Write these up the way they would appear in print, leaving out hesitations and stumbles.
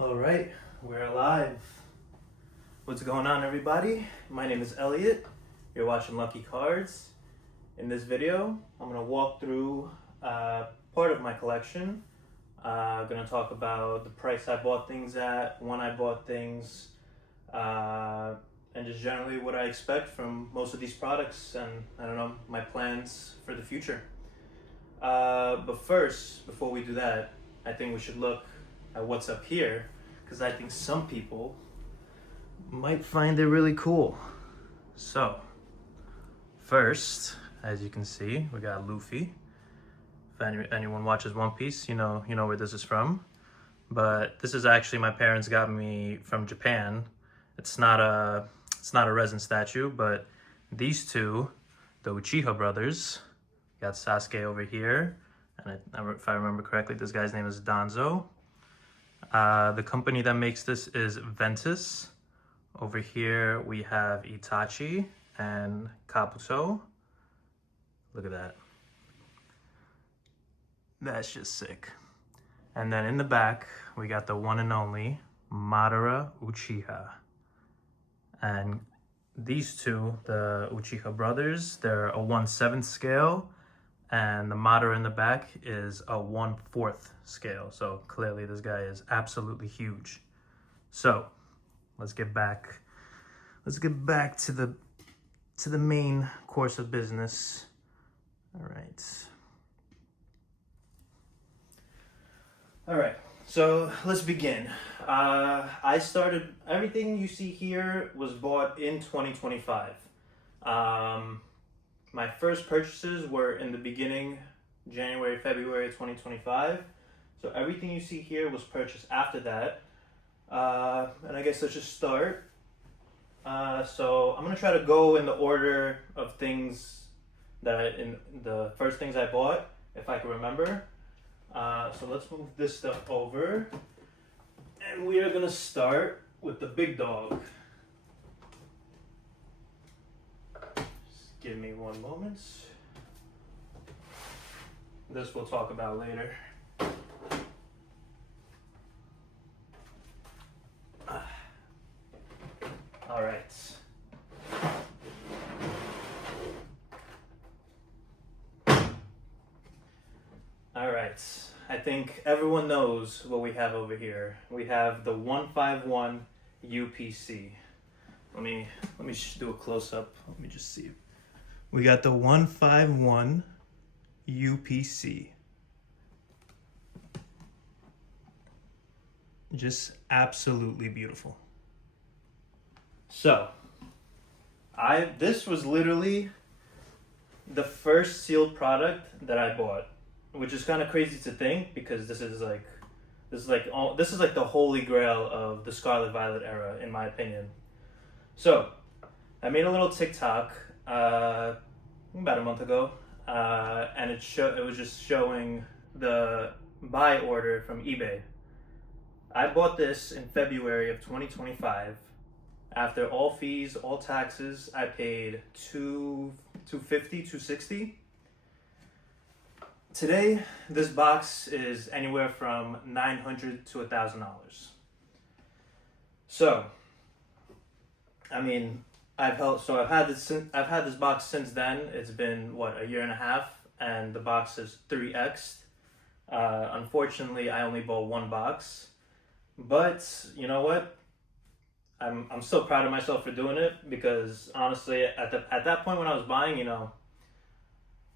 All right, we're live. What's going on, everybody? My name is Elliot. You're watching Lucky Cards. In this video, I'm gonna walk through part of my collection. I'm gonna talk about the price I bought things at, when I bought things, and just generally what I expect from most of these products, and I don't know, my plans for the future. But first, before we do that, I think we should look at what's up here, because I think some people might find it really cool. So, first, as you can see, we got Luffy. If anyone watches One Piece, you know where this is from. But this is actually my parents got me from Japan. It's not a resin statue, but these two, the Uchiha brothers, got Sasuke over here, and if I remember correctly, this guy's name is Danzo. The company that makes this is Ventus. Over here we have Itachi and Kabuto. Look at that. That's just sick. And then in the back we got the one and only Madara Uchiha. And these two, the Uchiha brothers, they're a 1/7 scale, and the Madara in the back is a 1/4 scale. So clearly this guy is absolutely huge. So let's get back to the main course of business. All right, so let's begin. Everything you see here was bought in 2025. My first purchases were in the beginning, January, February 2025. So everything you see here was purchased after that. And I guess let's just start. So I'm gonna try to go in the order of things in the first things I bought, if I can remember. So let's move this stuff over. And we are gonna start with the big dog. Give me one moment. This we'll talk about later. All right. All right. I think everyone knows what we have over here. We have the 151 UPC. Let me do a close up. Let me just see. We got the 151 UPC. Just absolutely beautiful. So, this was literally the first sealed product that I bought, which is kind of crazy to think, because this is like the holy grail of the Scarlet Violet era, in my opinion. So, I made a little TikTok about a month ago, and it was just showing the buy order from eBay. I bought this in February of 2025. After all fees, all taxes, I paid $260. Today, this box is anywhere from $900 to $1,000. So, I mean, I've had this box since then. It's been a year and a half, and the box is 3X'd. Unfortunately, I only bought one box, but you know what? I'm still proud of myself for doing it, because honestly, at that point when I was buying,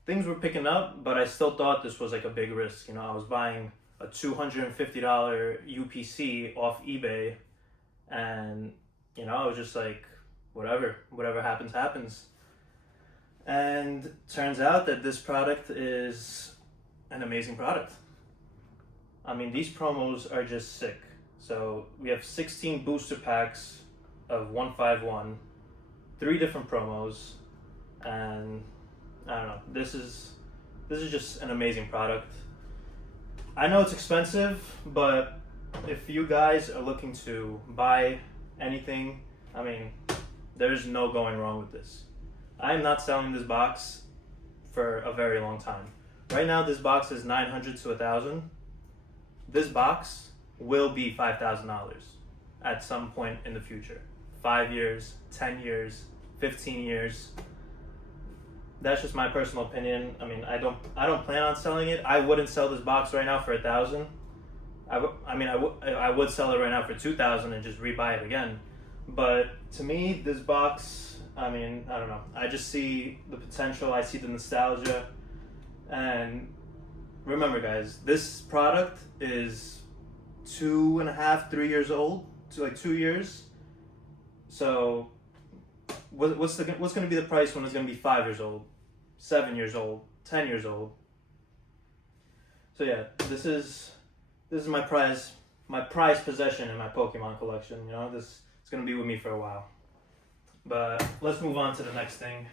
things were picking up, but I still thought this was like a big risk. I was buying a $250 UPC off eBay, and I was just like, whatever happens. And turns out that this product is an amazing product. I mean, these promos are just sick. So we have 16 booster packs of 151, 3 different promos, and I don't know, this is just an amazing product. I know it's expensive, but if you guys are looking to buy anything, I mean, there's no going wrong with this. I'm not selling this box for a very long time. Right now, this box is $900 to $1,000. This box will be $5,000 at some point in the future. 5 years, 10 years, 15 years. That's just my personal opinion. I mean, I don't plan on selling it. I wouldn't sell this box right now for 1,000. I would sell it right now for 2,000 and just rebuy it again. But to me, this box, I mean, I don't know. I just see the potential. I see the nostalgia. And remember, guys, this product is 2.5, 3 years old. So like 2 years. So what's going to be the price when it's going to be 5 years old, 7 years old, 10 years old? So yeah, this is my prized possession in my Pokemon collection. You know, this is going to be with me for a while. But let's move on to the next thing.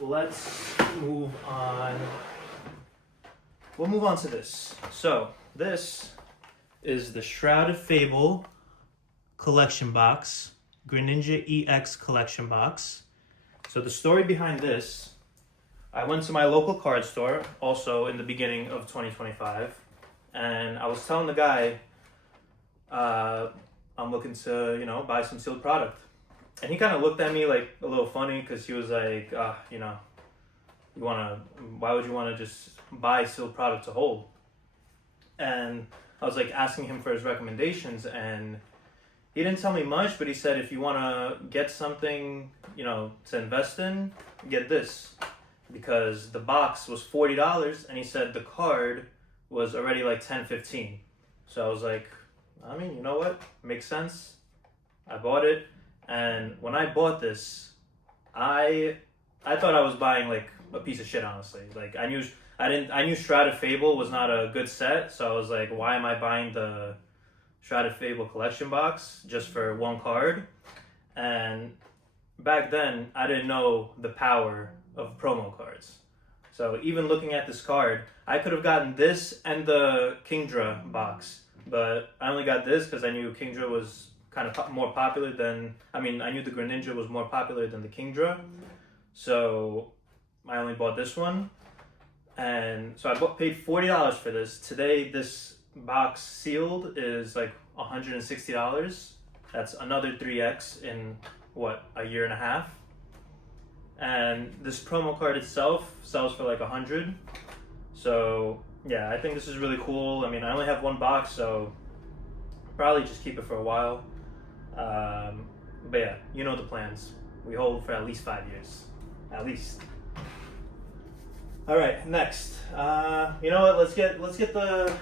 Let's move on. We'll move on to this. So this is the Shrouded Fable collection box, Greninja EX collection box. So the story behind this, I went to my local card store also in the beginning of 2025, and I was telling the guy I'm looking to, you know, buy some sealed product. And he kind of looked at me like a little funny because he was like, you know, why would you want to just buy sealed product to hold? And I was like asking him for his recommendations, and he didn't tell me much, but he said, if you want to get something, you know, to invest in, get this. Because the box was $40, and he said the card was already like $10, $15. So I was like, I mean, you know what? Makes sense. I bought it. And when I bought this, I thought I was buying like a piece of shit, honestly. Like I knew Shrouded Fable was not a good set, so I was like, why am I buying the Shrouded Fable collection box just for one card? And back then, I didn't know the power of promo cards. So even looking at this card, I could have gotten this and the Kingdra box, but I only got this because I knew Kingdra was kind of more popular than, I knew the Greninja was more popular than the Kingdra. So I only bought this one. And so I paid $40 for this. Today, this box sealed is like $160. That's another 3x in a year and a half. And this promo card itself sells for like $100. So yeah, I think this is really cool. I mean, I only have one box, so probably just keep it for a while. But yeah, you know the plans. We hold for at least 5 years, at least. All right, next. You know what? Let's get the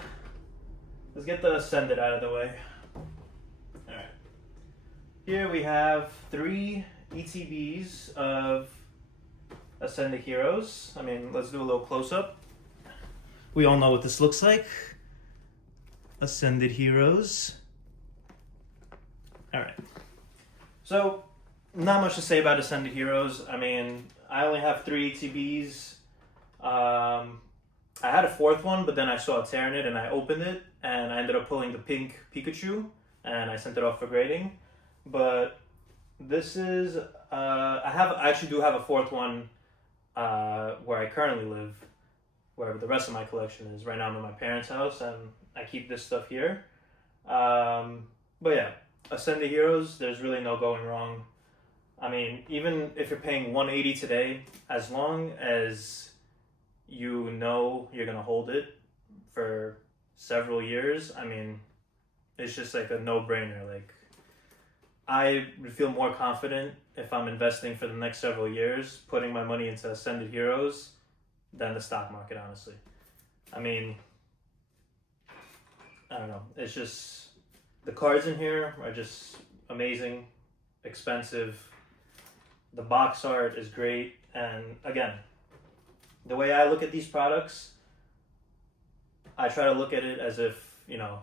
Ascended out of the way. All right. Here we have 3 ETBs of Ascended Heroes. I mean, let's do a little close up. We all know what this looks like. Ascended Heroes. All right. So, not much to say about Ascended Heroes. I mean, I only have 3 ETBs. I had a 4th one, but then I saw a tear in it and I opened it and I ended up pulling the pink Pikachu and I sent it off for grading. But this is, I actually do have a 4th one where I currently live, where the rest of my collection is. Right now I'm at my parents' house and I keep this stuff here. But yeah, Ascended Heroes, there's really no going wrong. I mean, even if you're paying $180 today, as long as you know you're gonna hold it for several years, I mean, it's just like a no-brainer. Like, I would feel more confident if I'm investing for the next several years, putting my money into Ascended Heroes, than the stock market, honestly. I mean, I don't know. It's just, the cards in here are just amazing, expensive. The box art is great. And again, the way I look at these products, I try to look at it as if, you know,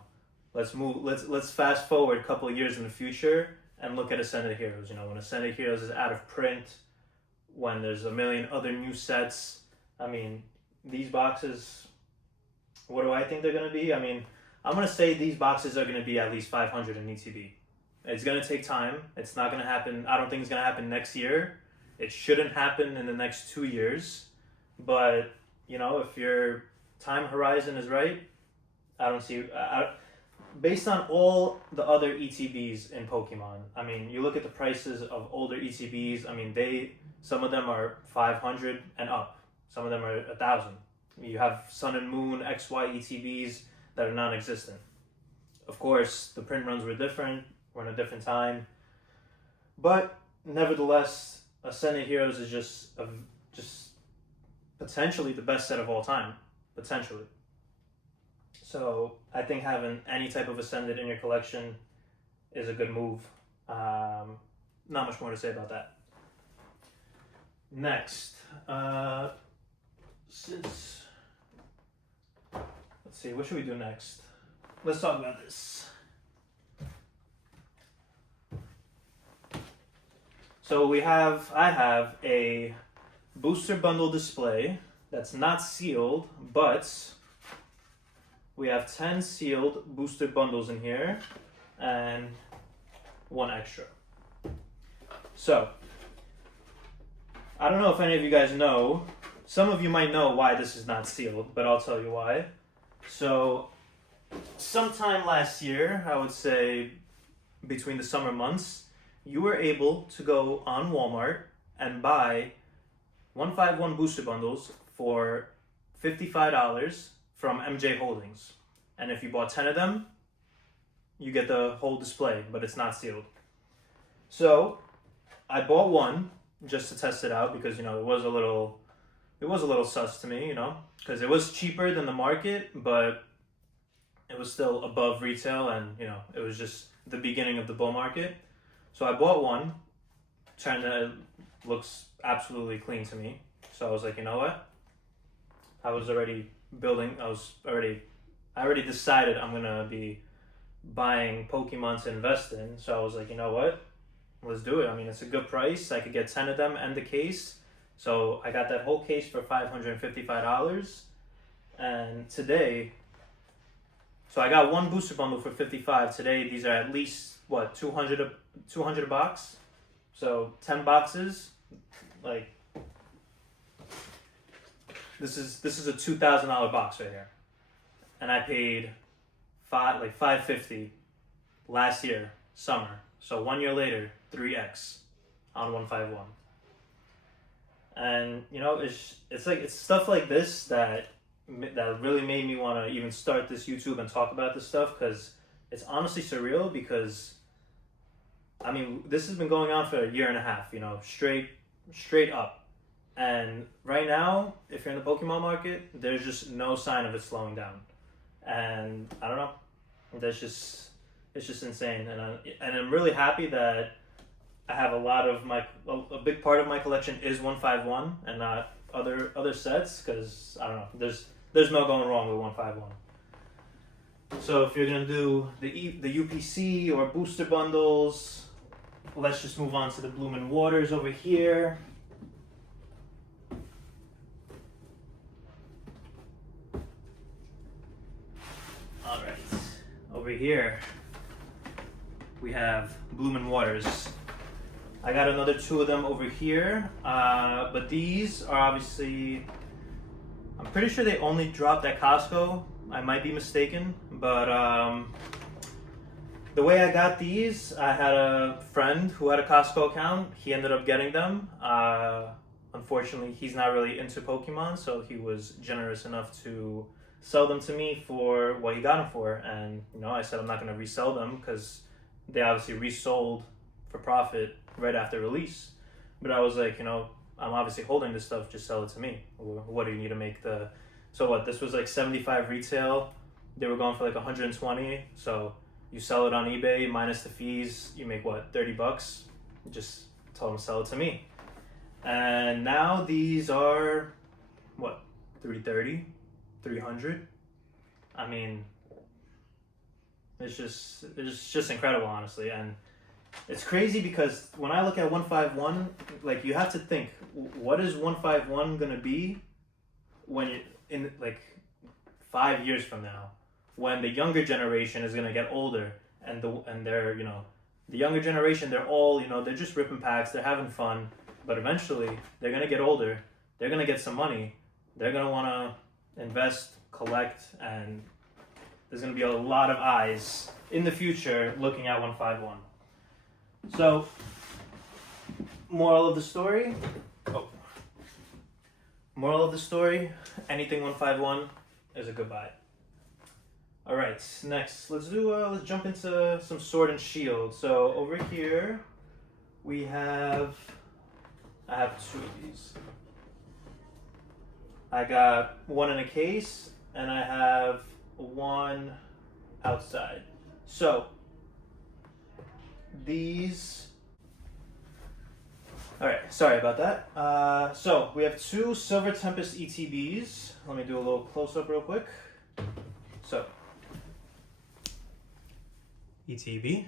let's fast forward a couple of years in the future and look at Ascended Heroes. You know, when Ascended Heroes is out of print, when there's a million other new sets, I mean, these boxes, what do I think they're going to be? I mean, I'm going to say these boxes are going to be at least 500 in ETB. It's going to take time. It's not going to happen. I don't think it's going to happen next year. It shouldn't happen in the next 2 years. But, you know, if your time horizon is right, I don't see... based on all the other ETBs in Pokemon, I mean, you look at the prices of older ETBs. I mean, some of them are 500 and up. Some of them are 1,000. You have Sun and Moon XY ETBs that are non-existent. Of course, the print runs were different. We're in a different time, but nevertheless, Ascended Heroes is just potentially the best set of all time. Potentially. So I think having any type of Ascended in your collection is a good move. Not much more to say about that. Next, let's see, what should we do next? Let's talk about this. So I have a booster bundle display that's not sealed, but we have 10 sealed booster bundles in here and one extra. So, I don't know if any of you guys know, some of you might know why this is not sealed, but I'll tell you why. So, sometime last year, I would say between the summer months, you were able to go on Walmart and buy 151 booster bundles for $55 from MJ Holdings. And if you bought 10 of them, you get the whole display, but it's not sealed. So I bought one just to test it out because, it was a little sus to me, because it was cheaper than the market, but it was still above retail, and, it was just the beginning of the bull market. So I bought one, looks absolutely clean to me. So I was like, you know what? I already decided I'm gonna be buying Pokemon to invest in. So I was like, you know what? Let's do it. I mean, it's a good price. I could get 10 of them and the case. So I got that whole case for $555. And today, so I got one booster bundle for $55. Today, these are at least, 200 a box? So 10 boxes, like, this is a $2,000 box right here. And I paid $550 last year, summer. So 1 year later, 3x on 151. And it's stuff like this that really made me want to even start this YouTube and talk about this stuff, because it's honestly surreal. Because I mean, this has been going on for a year and a half, straight up. And right now, if you're in the Pokemon market, there's just no sign of it slowing down. And I don't know, it's just insane. And I'm really happy that I have a big part of my collection is 151 and not other sets, because I don't know, there's no going wrong with 151. So if you're gonna do the UPC or booster bundles, let's just move on to the Blooming Waters over here. All right, over here we have Blooming Waters. I got another 2 of them over here, but these are obviously, I'm pretty sure they only dropped at Costco. I might be mistaken, but the way I got these, I had a friend who had a Costco account. He ended up getting them. Unfortunately, he's not really into Pokemon, so he was generous enough to sell them to me for what he got them for. And, I said I'm not going to resell them because they obviously resold for profit right after release. But I was like, I'm obviously holding this stuff, just sell it to me. What do you need to make so what, this was like 75 retail. They were going for like 120. So you sell it on eBay minus the fees, you make what, $30? Just told them to sell it to me. And now these are what, $330, $300. I mean, it's just incredible, honestly. And it's crazy because when I look at 151, like, you have to think, what is 151 gonna be when you in like 5 years from now, when the younger generation is gonna get older, and they're the younger generation, they're all they're just ripping packs, they're having fun, but eventually they're gonna get older, they're gonna get some money, they're gonna want to invest, collect, and there's going to be a lot of eyes in the future looking at 151. So, moral of the story. Moral of the story, anything 151 is a good buy. All right, next, let's jump into some Sword and Shield. So over here, I have 2 of these. I got one in a case, and I have one outside. So these. All right, sorry about that. So we have 2 Silver Tempest ETBs. Let me do a little close up real quick. So. ETB.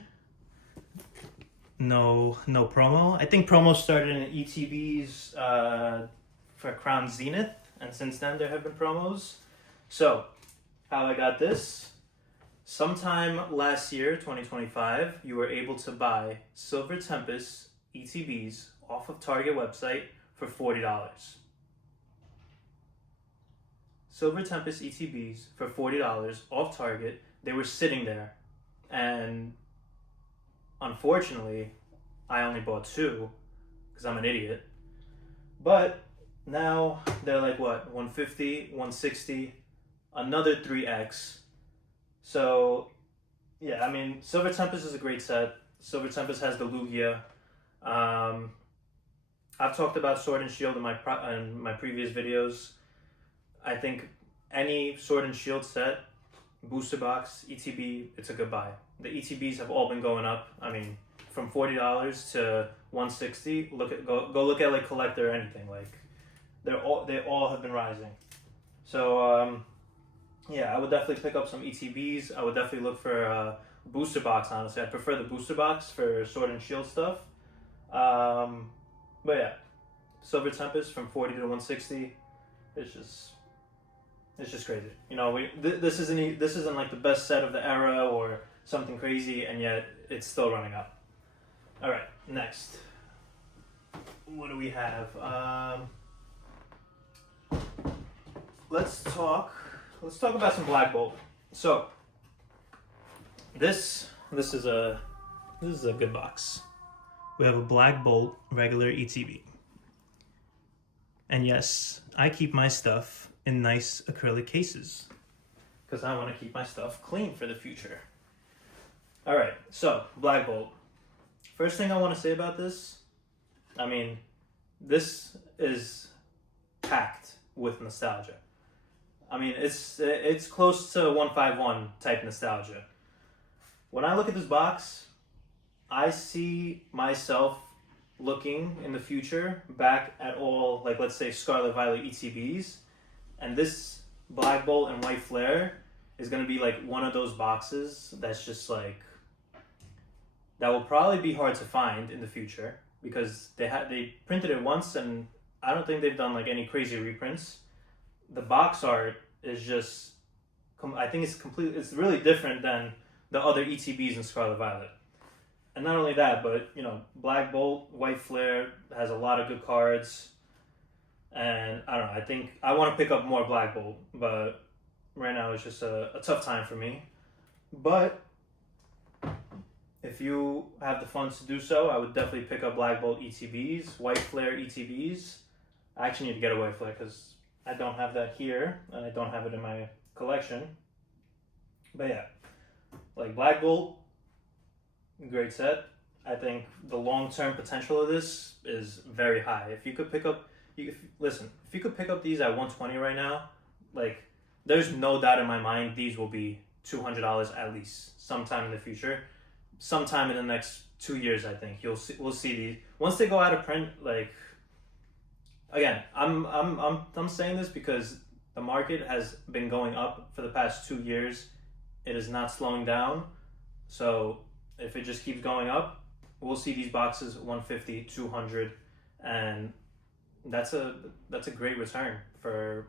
No promo. I think promo started in ETBs for Crown Zenith, and since then there have been promos. So, how I got this? Sometime last year, 2025, you were able to buy Silver Tempest ETBs off of Target website for $40. Silver Tempest ETBs for $40 off Target. They were sitting there. And unfortunately, I only bought 2 because I'm an idiot. But now they're like what, 150, 160, another 3x. So yeah, I mean, Silver Tempest is a great set. Silver Tempest has the Lugia. I've talked about Sword and Shield in my previous videos. I think any Sword and Shield set, booster box, ETB, it's a good buy. The ETBs have all been going up. I mean, from $40 to $160. Go look at like Collector or anything. Like they all have been rising. So yeah, I would definitely pick up some ETBs. I would definitely look for a booster box. Honestly, I prefer the booster box for Sword and Shield stuff. But yeah, Silver Tempest from 40 to 160. It's just crazy. You know, this isn't like the best set of the era or something crazy, and yet it's still running up. All right, next. What do we have? Let's talk about some Black Bolt. So this is a good box. We have a Black Bolt regular ETB. And yes, I keep my stuff in nice acrylic cases because I want to keep my stuff clean for the future. All right, so Black Bolt. First thing I want to say about this, I mean, this is packed with nostalgia. I mean, it's close to 151 type nostalgia. When I look at this box, I see myself looking in the future back at all, like, let's say Scarlet Violet ETBs, and this Black Bolt and White Flare is going to be like one of those boxes that's just like, that will probably be hard to find in the future because they printed it once, and I don't think they've done like any crazy reprints. The box art is just, I think it's really different than the other ETBs in Scarlet Violet. And not only that, but you know, Black Bolt, White Flare has a lot of good cards. And I don't know, I think I want to pick up more Black Bolt, but right now it's just a tough time for me. But if you have the funds to do so, I would definitely pick up Black Bolt ETBs, White Flare ETBs. I actually need to get a White Flare because I don't have that here, and I don't have it in my collection. But yeah, like Black Bolt, great set. I think the long-term potential of this is very high. If you could pick up, if you could pick up these at 120 right now, like there's no doubt in my mind these will be $200 at least sometime in the future, sometime in the next 2 years. I think we'll see these once they go out of print. Like again, I'm saying this because the market has been going up for the past 2 years. It is not slowing down, so if it just keeps going up, we'll see these boxes 150, 200, and that's a great return for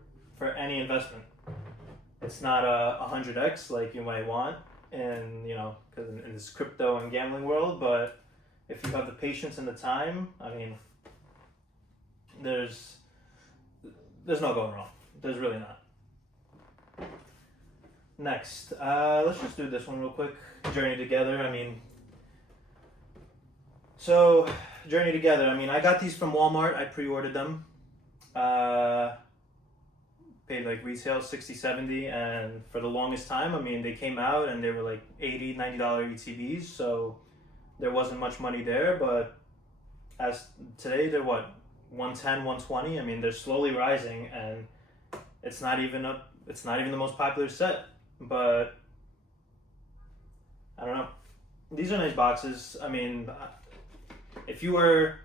any investment. It's not a 100x like you might want in, you know, because in this crypto and gambling world, but if you have the patience and the time, I mean, there's no going wrong. There's really not. Next, let's just do this one real quick. Journey Together. I mean, so Journey Together. I mean, I got these from Walmart. I pre-ordered them. Uh, Paid like retail 60, 70, and for the longest time, I mean, they came out and they were like $80, $90 ETBs. So there wasn't much money there, but as today they're what, 110, 120. I mean, they're slowly rising, and it's not even the most popular set, but I don't know. These are nice boxes. I mean, if you were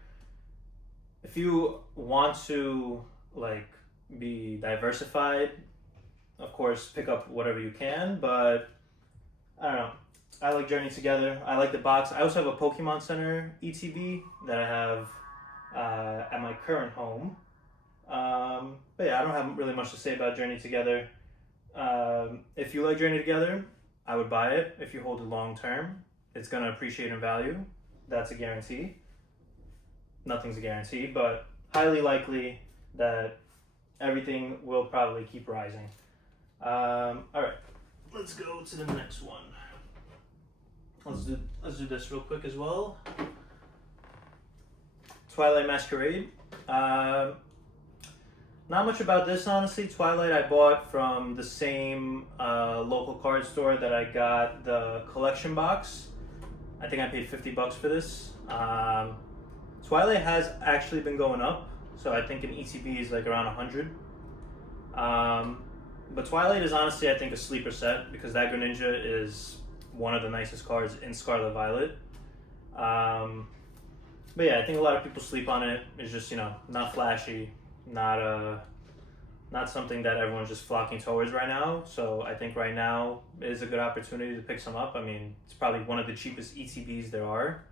if you want to like be diversified, of course pick up whatever you can, but I don't know. I like Journey Together. I like the box. I also have a Pokemon Center ETB that I have at my current home. But yeah, I don't have really much to say about Journey Together. If you like Journey Together, I would buy it. If you hold it long term, it's going to appreciate in value. That's a guarantee. Nothing's a guarantee, but highly likely that everything will probably keep rising. All right, let's go to the next one. Let's do this real quick as well. Twilight Masquerade. Not much about this, honestly. Twilight I bought from the same local card store that I got the collection box. I think I paid $50 for this. Twilight has actually been going up, so I think an ETB is like around 100. But Twilight is honestly, I think, a sleeper set because that Greninja is one of the nicest cards in Scarlet Violet. But yeah, I think a lot of people sleep on it. It's just, not flashy, not something that everyone's just flocking towards right now. So I think right now is a good opportunity to pick some up. I mean, it's probably one of the cheapest ETBs there are,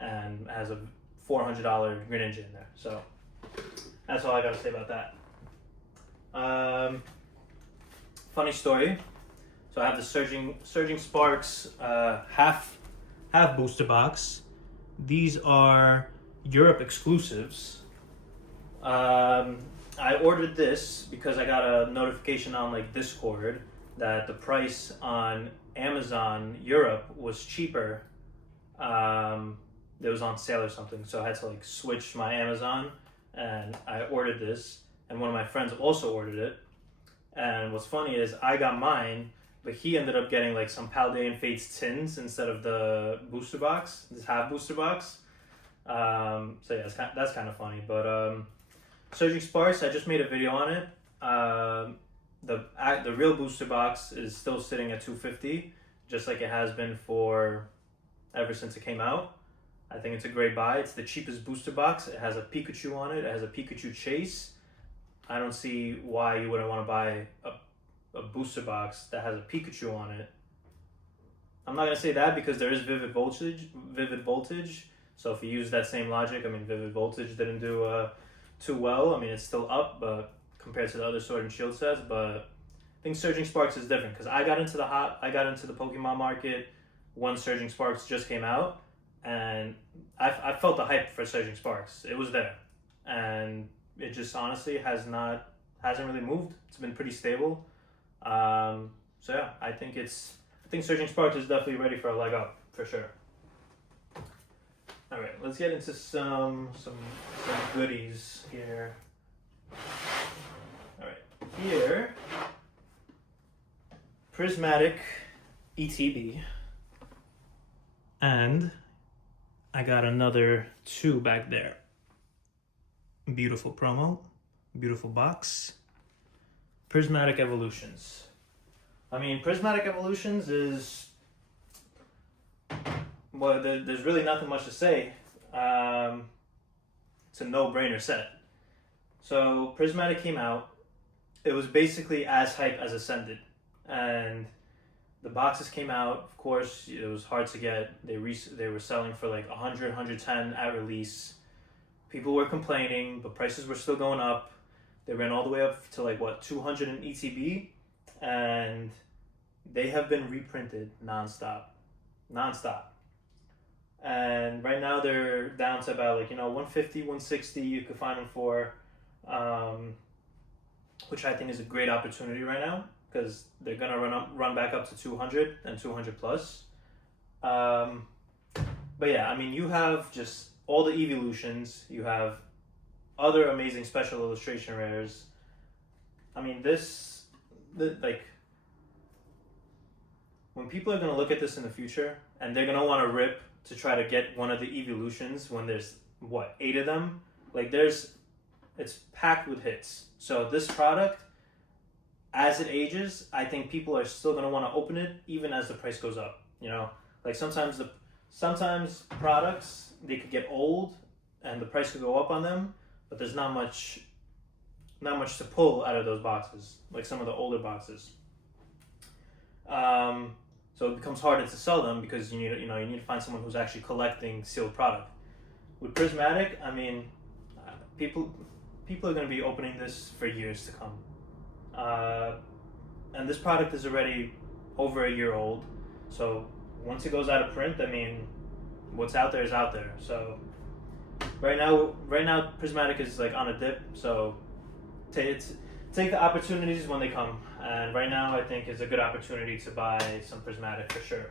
and has a $400 Greninja in there. So that's all I gotta say about that. Funny story. So I have the Surging Sparks half booster box. These are Europe exclusives. I ordered this because I got a notification on like Discord that the price on Amazon Europe was cheaper. It was on sale or something, so I had to like switch my Amazon, and I ordered this, and one of my friends also ordered it. And what's funny is I got mine, but he ended up getting like some Paldean Fates tins instead of the booster box, this half booster box. So yeah, that's kind of funny. But Surging Sparks, I just made a video on it. The real booster box is still sitting at $250, just like it has been for ever since it came out. I think it's a great buy. It's the cheapest booster box. It has a Pikachu on it. It has a Pikachu Chase. I don't see why you wouldn't want to buy a booster box that has a Pikachu on it. I'm not gonna say that because there is Vivid Voltage. So if you use that same logic, I mean, Vivid Voltage didn't do too well. I mean, it's still up, but compared to the other Sword and Shield sets. But I think Surging Sparks is different because I got into the Pokemon market when Surging Sparks just came out, and I felt the hype for Surging Sparks. It was there, and it just honestly hasn't really moved. It's been pretty stable. So yeah, I think Surging Sparks is definitely ready for a leg up for sure. All right, let's get into some goodies here. All right, here, Prismatic ETB, and I got another 2 back there. Beautiful promo, beautiful box. Prismatic Evolutions. I mean, Prismatic Evolutions is, well, there's really nothing much to say. It's a no-brainer set. So Prismatic came out. It was basically as hype as Ascended, and the boxes came out. Of course, it was hard to get. They were selling for like 100, 110 at release. People were complaining, but prices were still going up. They ran all the way up to like 200 in ETB, and they have been reprinted nonstop. And right now they're down to about 150, 160 you could find them for, which I think is a great opportunity right now. because they're gonna run back up to 200 and 200 plus. Um, but yeah, I mean, you have just all the evolutions. You have other amazing special illustration rares. I mean, like, when people are gonna look at this in the future and they're gonna want to rip to try to get one of the evolutions when there's what, 8 of them. Like, it's packed with hits. So this product, as it ages, I think people are still gonna want to open it even as the price goes up. You know, like sometimes products, they could get old and the price could go up on them, but there's not much to pull out of those boxes, like some of the older boxes. So it becomes harder to sell them because you need to find someone who's actually collecting sealed product. With Prismatic, I mean, people are going to be opening this for years to come. And this product is already over a year old, so once it goes out of print, I mean, what's out there is out there. So right now Prismatic is like on a dip, so take the opportunities when they come. And right now I think is a good opportunity to buy some Prismatic for sure.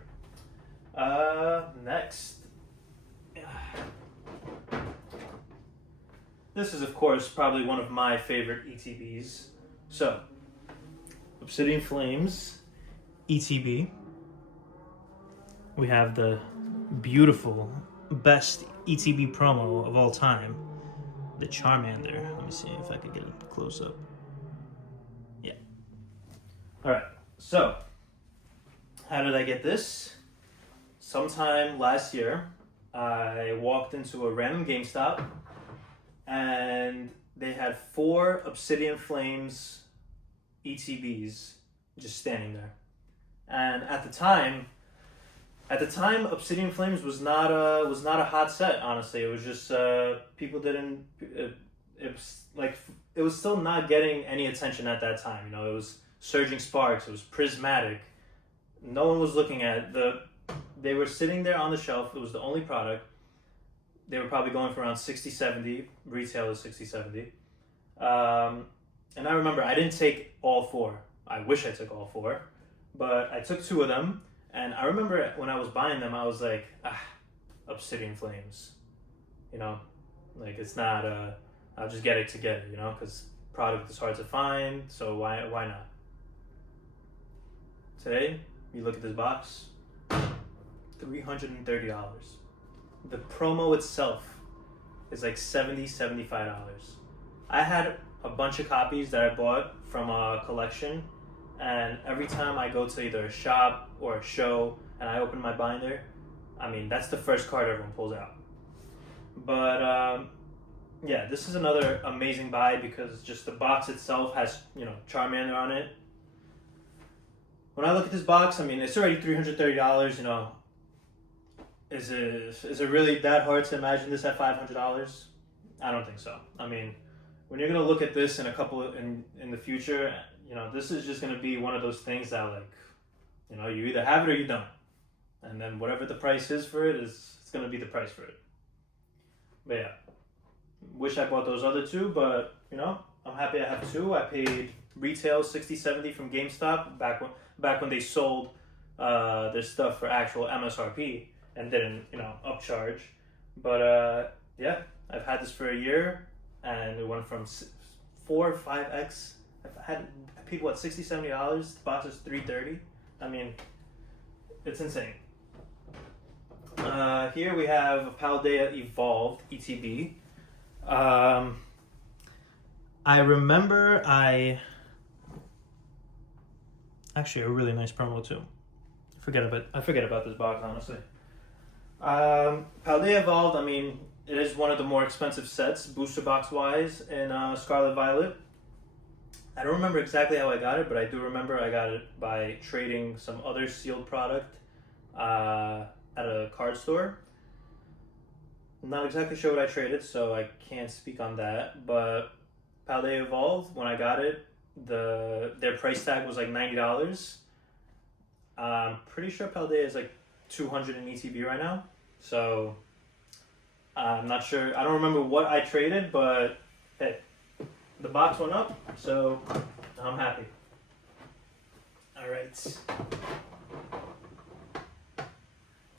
Next. This is, of course, probably one of my favorite ETBs. So, Obsidian Flames ETB. We have the beautiful, best ETB promo of all time, the Charmander. Let me see if I can get it close up. Yeah. All right. So, how did I get this? Sometime last year, I walked into a random GameStop, and they had 4 Obsidian Flames ETBs just standing there. And at the time, Obsidian Flames was not a hot set. Honestly, it was just people didn't. It was still not getting any attention at that time. You know, it was Surging Sparks. It was Prismatic. No one was looking at the. They were sitting there on the shelf. It was the only product. They were probably going for around 60, 70. Retail is 60, 70. And I remember I didn't take all 4. I wish I took all 4, but I took 2 of them. And I remember when I was buying them, I was like, Obsidian Flames. You know, like it's not, I'll just get it to get it, you know, because product is hard to find, so why not? Today, you look at this box, $330. The promo itself is like $70, $75. I had a bunch of copies that I bought from a collection, and every time I go to either a shop or a show and I open my binder, I mean, that's the first card everyone pulls out. But yeah, this is another amazing buy because just the box itself has, you know, Charmander on it. When I look at this box, I mean, it's already $330, you know. Is it really that hard to imagine this at $500? I don't think so. I mean, when you're gonna look at this in in the future, you know, this is just gonna be one of those things that, like, you know, you either have it or you don't, and then whatever the price is for it it's gonna be the price for it. But yeah, wish I bought those other 2, but you know, I'm happy I have 2. I paid retail 60, 70 from GameStop back when they sold their stuff for actual MSRP and didn't, you know, upcharge. But yeah, I've had this for a year, and it went from 4 or 5x. I paid what, $60, $70. The box is $330. I mean, it's insane. Here we have a Paldea Evolved ETB. I remember actually a really nice promo too. I forget about this box, honestly. Paldea Evolved, I mean, it is one of the more expensive sets, booster box wise, in Scarlet Violet. I don't remember exactly how I got it, but I do remember I got it by trading some other sealed product at a card store. I'm not exactly sure what I traded, so I can't speak on that. But Paldea Evolved, when I got it, their price tag was like $90. I'm pretty sure Paldea is like 200 in ETB right now. So I'm not sure. I don't remember what I traded, but hey, the box went up, so I'm happy. All right.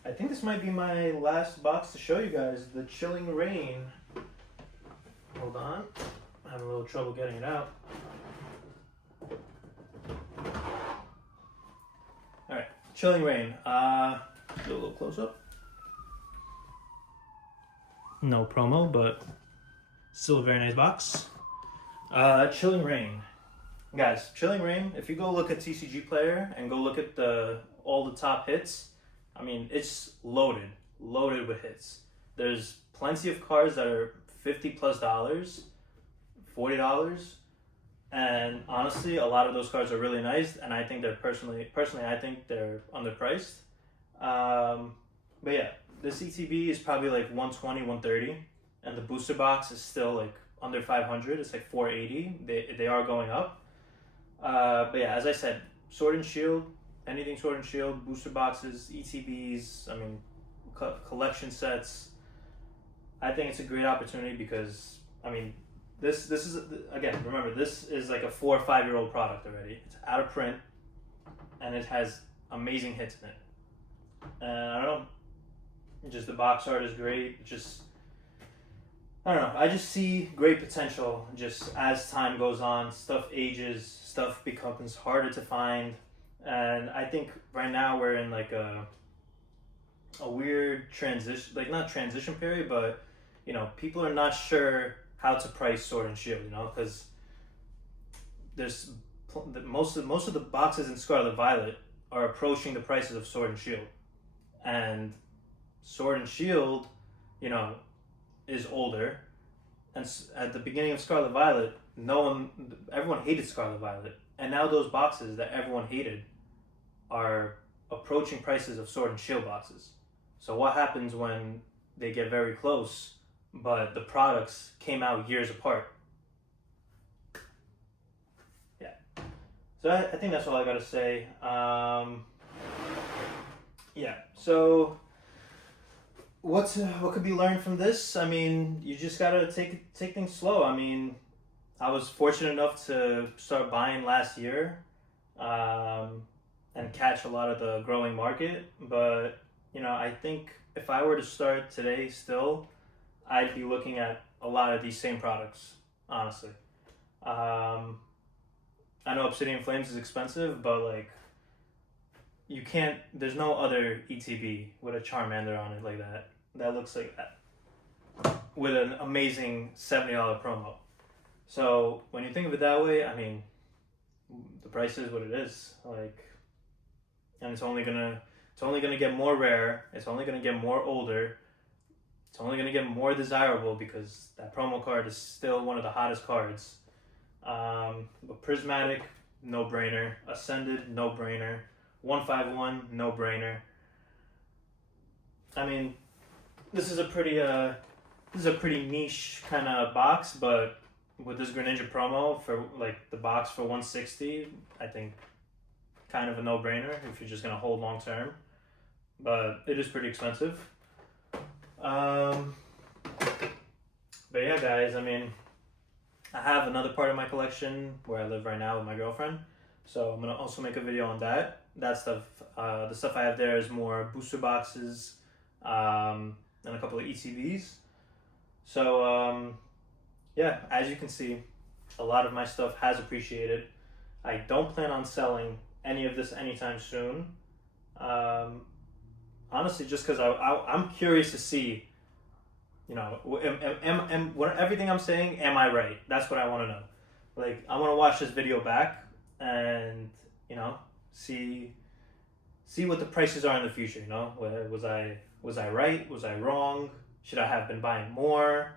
I think this might be my last box to show you guys, the Chilling Reign. Hold on, I'm having a little trouble getting it out. All right, Chilling Reign. Do a little close up. No promo, but still a very nice box. Chilling Reign. Guys, Chilling Reign, if you go look at TCG Player and go look at all the top hits, I mean, it's loaded with hits. There's plenty of cards that are $50 plus, $40, and honestly, a lot of those cards are really nice, and I think they're personally, I think they're underpriced. But yeah, this ETB is probably like 120, 130, and the booster box is still like under 500. It's like 480. They are going up. But yeah, as I said, Sword and Shield, anything Sword and Shield, booster boxes, ETBs, I mean, collection sets. I think it's a great opportunity because, I mean, this is, again, remember, this is like a 4 or 5 year old product already. It's out of print, and it has amazing hits in it. And I don't know, just the box art is great. Just, I don't know, I just see great potential just as time goes on, stuff ages, stuff becomes harder to find. And I think right now we're in like a weird transition, like not transition period, but you know, people are not sure how to price Sword and Shield, you know, because there's most of the boxes in Scarlet Violet are approaching the prices of Sword and Shield, and Sword and Shield, you know, is older, and at the beginning of Scarlet Violet, everyone hated Scarlet Violet, and now those boxes that everyone hated are approaching prices of Sword and Shield boxes. So what happens when they get very close, but the products came out years apart? Yeah. So I think that's all I gotta say. Yeah. So what could be learned from this? I mean, you just gotta take things slow. I mean, I was fortunate enough to start buying last year, and catch a lot of the growing market. But you know, I think if I were to start today, still, I'd be looking at a lot of these same products. Honestly, I know Obsidian Flames is expensive, but like, you can't. There's no other ETB with a Charmander on it like that. That looks like that with an amazing $70 promo. So when you think of it that way, I mean, the price is what it is. Like, and it's only gonna get more rare. It's only gonna get more older. It's only gonna get more desirable because that promo card is still one of the hottest cards. But Prismatic, no brainer. Ascended, no brainer. 151, no brainer. I mean, this is a pretty niche kind of box, but with this Greninja promo for like the box for 160, I think kind of a no-brainer if you're just gonna hold long term. But it is pretty expensive. But yeah, guys, I mean, I have another part of my collection where I live right now with my girlfriend, so I'm gonna also make a video on that. That stuff, the stuff I have there is more booster boxes, and a couple of ETBs. So yeah, as you can see, a lot of my stuff has appreciated. I don't plan on selling any of this anytime soon. Honestly, just because I'm curious to see, you know, everything I'm saying, am I right? That's what I want to know. Like, I want to watch this video back and, you know, see what the prices are in the future. You know, was I right? Was I wrong? Should I have been buying more?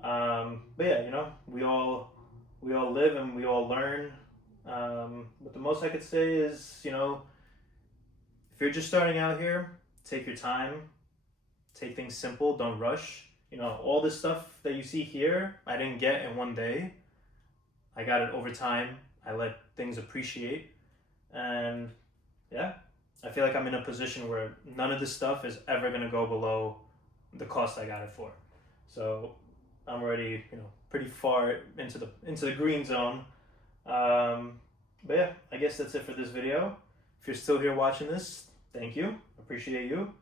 But yeah, you know, we all live and we all learn. But the most I could say is, you know, if you're just starting out here, take your time, take things simple, don't rush. You know, all this stuff that you see here, I didn't get in one day. I got it over time. I let things appreciate. And yeah, I feel like I'm in a position where none of this stuff is ever going to go below the cost I got it for. So I'm already, you know, pretty far into the green zone. But yeah, I guess that's it for this video. If you're still here watching this, thank you. Appreciate you.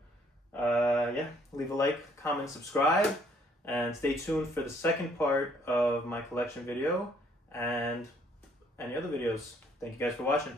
Yeah, leave a like, comment, subscribe, and stay tuned for the second part of my collection video and any other videos. Thank you guys for watching.